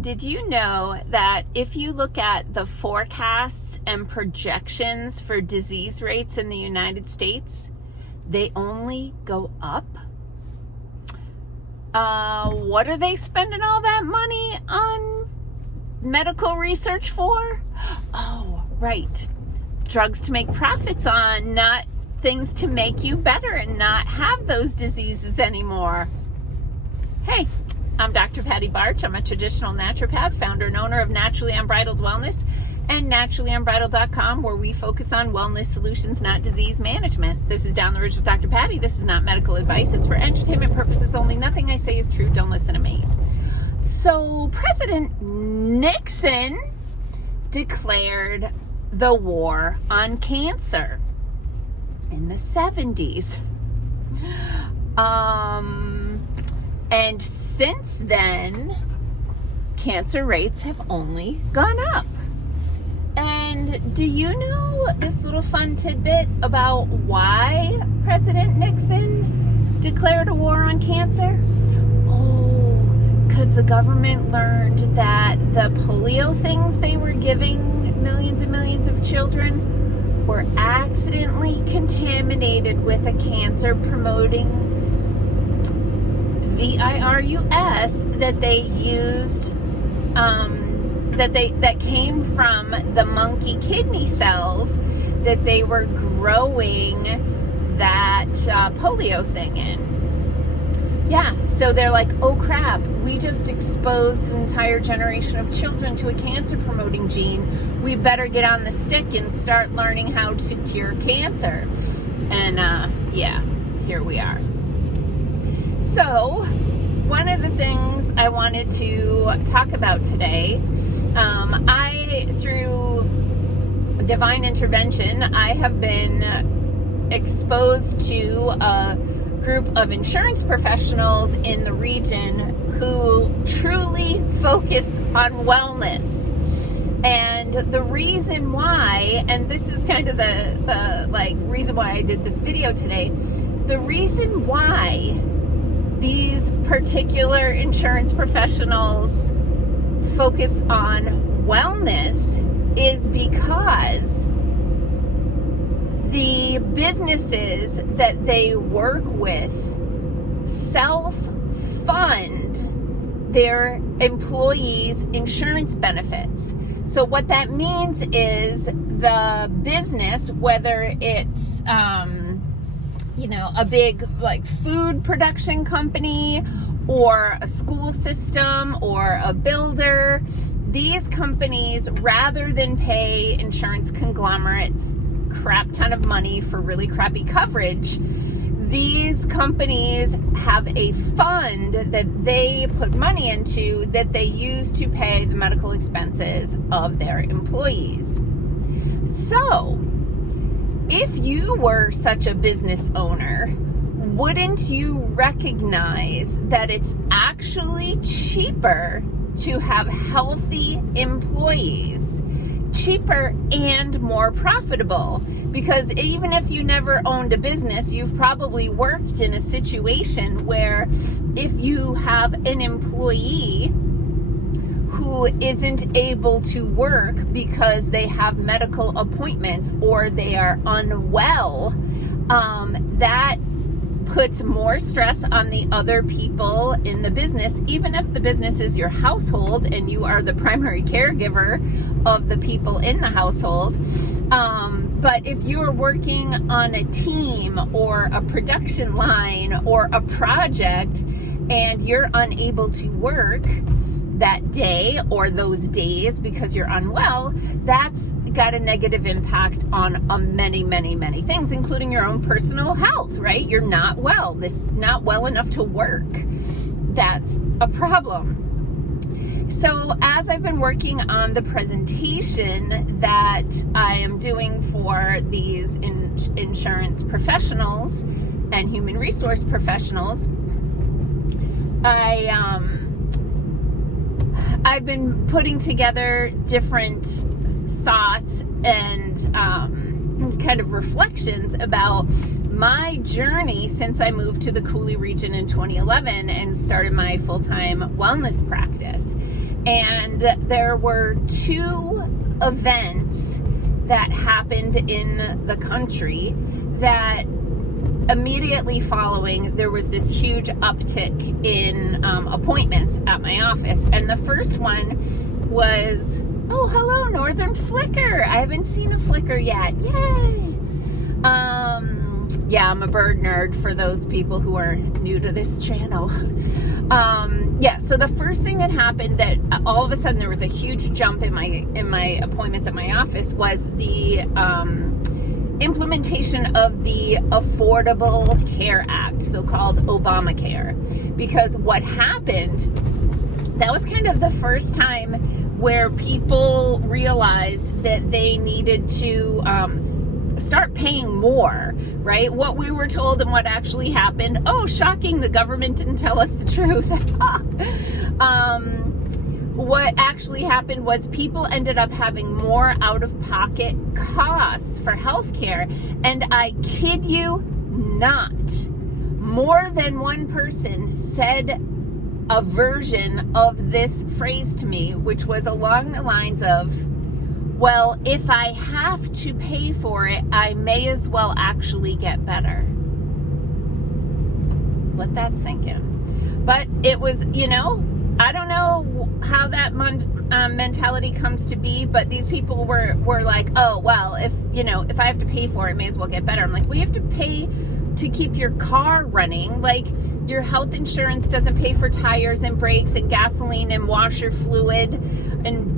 Did you know that if you look at the forecasts and projections for disease rates in the United States, they only go up? What are they spending all that money on medical research for? Oh, right. Drugs to make profits on, not things to make you better and not have those diseases anymore. Hey, I'm Dr. Patty Barch. I'm a traditional naturopath, founder and owner of Naturally Unbridled Wellness and naturallyunbridled.com, where we focus on wellness solutions, not disease management. This is Down the Ridge with Dr. Patty. This is not medical advice. It's for entertainment purposes only. Nothing I say is true. Don't listen to me. So President Nixon declared the war on cancer in the 70s. And since then, cancer rates have only gone up. And do you know this little fun tidbit about why President Nixon declared a war on cancer? Oh, because the government learned that the polio things they were giving millions and millions of children were accidentally contaminated with a cancer-promoting virus that they used, that came from the monkey kidney cells that they were growing that polio thing in. Yeah, so they're like, oh crap, we just exposed an entire generation of children to a cancer-promoting gene. We better get on the stick and start learning how to cure cancer. And yeah, here we are. So, one of the things I wanted to talk about today, through divine intervention, I have been exposed to a group of insurance professionals in the region who truly focus on wellness. And the reason why, and this is kind of the reason why I did this video today, the reason why these particular insurance professionals focus on wellness is because the businesses that they work with self-fund their employees' insurance benefits. So what that means is the business, whether it's a big food production company or a school system or a builder, these companies, rather than pay insurance conglomerates crap ton of money for really crappy coverage, these companies have a fund that they put money into that they use to pay the medical expenses of their employees. So, if you were such a business owner, wouldn't you recognize that it's actually cheaper to have healthy employees? Cheaper and more profitable. Because even if you never owned a business, you've probably worked in a situation where if you have an employee who isn't able to work because they have medical appointments or they are unwell, that puts more stress on the other people in the business, even if the business is your household and you are the primary caregiver of the people in the household. But if you're working on a team or a production line or a project and you're unable to work that day or those days because you're unwell, that's got a negative impact on many, many, many things, including your own personal health, right? You're not well. This is not well enough to work. That's a problem. So as I've been working on the presentation that I am doing for these insurance professionals and human resource professionals, I've been putting together different thoughts and kind of reflections about my journey since I moved to the Cooley region in 2011 and started my full-time wellness practice. And there were two events that happened in the country that immediately following, there was this huge uptick in appointments at my office. And the first one was, oh, hello, Northern Flicker. I haven't seen a flicker yet. Yay. Yeah, I'm a bird nerd for those people who are new to this channel. Yeah, so the first thing that happened that all of a sudden there was a huge jump in my appointments at my office was the implementation of the Affordable Care Act, so-called Obamacare. Because what happened, that was kind of the first time where people realized that they needed to start paying more, right? What we were told and what actually happened. Oh, shocking, the government didn't tell us the truth. What actually happened was people ended up having more out-of-pocket costs for healthcare. And I kid you not, more than one person said a version of this phrase to me, which was along the lines of, well, if I have to pay for it, I may as well actually get better. Let that sink in. But it was, I don't know how that mentality comes to be, but these people were like, oh, well, if I have to pay for it, I may as well get better. I'm like, we have to pay to keep your car running. Like, your health insurance doesn't pay for tires and brakes and gasoline and washer fluid and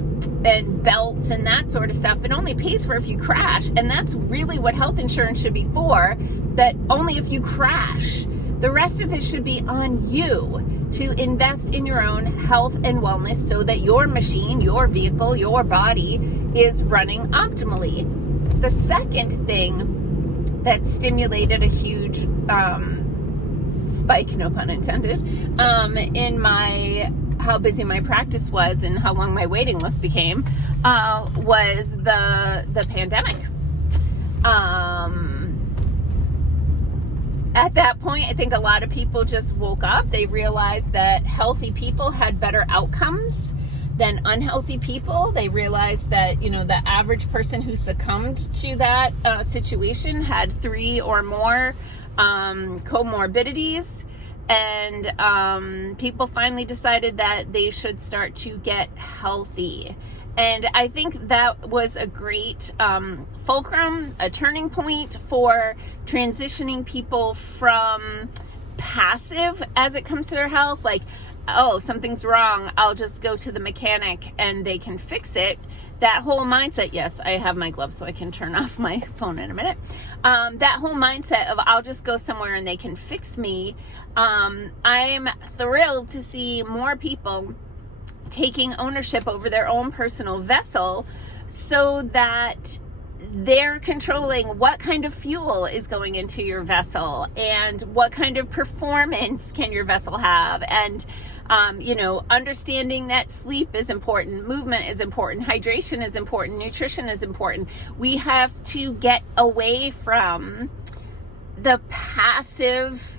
belts and that sort of stuff. It only pays for if you crash, and that's really what health insurance should be for, that only if you crash. The rest of it should be on you to invest in your own health and wellness so that your machine, your vehicle, your body is running optimally. The second thing that stimulated a huge spike, no pun intended, in how busy my practice was and how long my waiting list became, was the pandemic. At that point, I think a lot of people just woke up. They realized that healthy people had better outcomes than unhealthy people. They realized that, the average person who succumbed to that situation had 3 or more comorbidities. And people finally decided that they should start to get healthy. And I think that was a great fulcrum, a turning point for transitioning people from passive as it comes to their health, like, oh, something's wrong, I'll just go to the mechanic and they can fix it. That whole mindset, yes, I have my gloves so I can turn off my phone in a minute. That whole mindset of I'll just go somewhere and they can fix me. I'm thrilled to see more people taking ownership over their own personal vessel so that they're controlling what kind of fuel is going into your vessel and what kind of performance can your vessel have. And understanding that sleep is important, movement is important, hydration is important, nutrition is important. We have to get away from the passive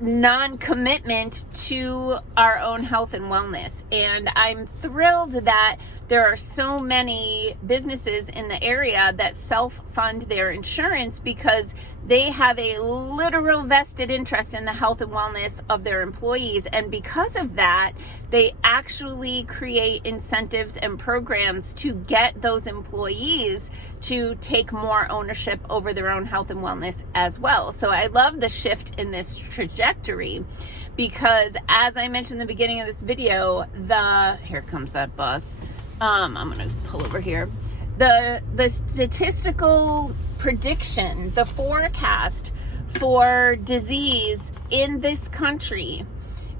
non-commitment to our own health and wellness. And I'm thrilled that there are so many businesses in the area that self-fund their insurance because they have a literal vested interest in the health and wellness of their employees. And because of that, they actually create incentives and programs to get those employees to take more ownership over their own health and wellness as well. So I love the shift in this trajectory because, as I mentioned in the beginning of this video, here comes that bus. I'm going to pull over here. The statistical prediction, the forecast for disease in this country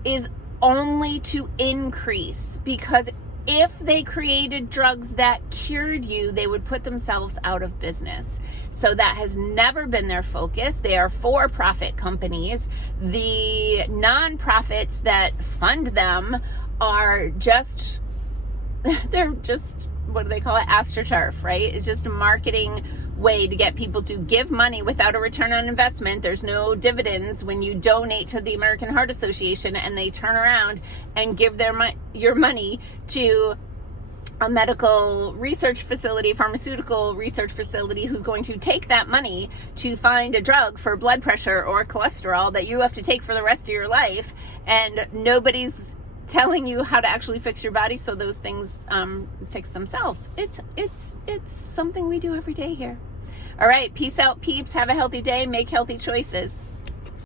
is only to increase, because if they created drugs that cured you, they would put themselves out of business. So that has never been their focus. They are for-profit companies. The nonprofits that fund them are just, they're just, what do they call it? AstroTurf, right? It's just marketing way to get people to give money without a return on investment. There's no dividends when you donate to the American Heart Association and they turn around and give your money to a medical research facility, pharmaceutical research facility, who's going to take that money to find a drug for blood pressure or cholesterol that you have to take for the rest of your life, and nobody's telling you how to actually fix your body so those things fix themselves. It's something we do every day here. All right, peace out, peeps. Have a healthy day. Make healthy choices.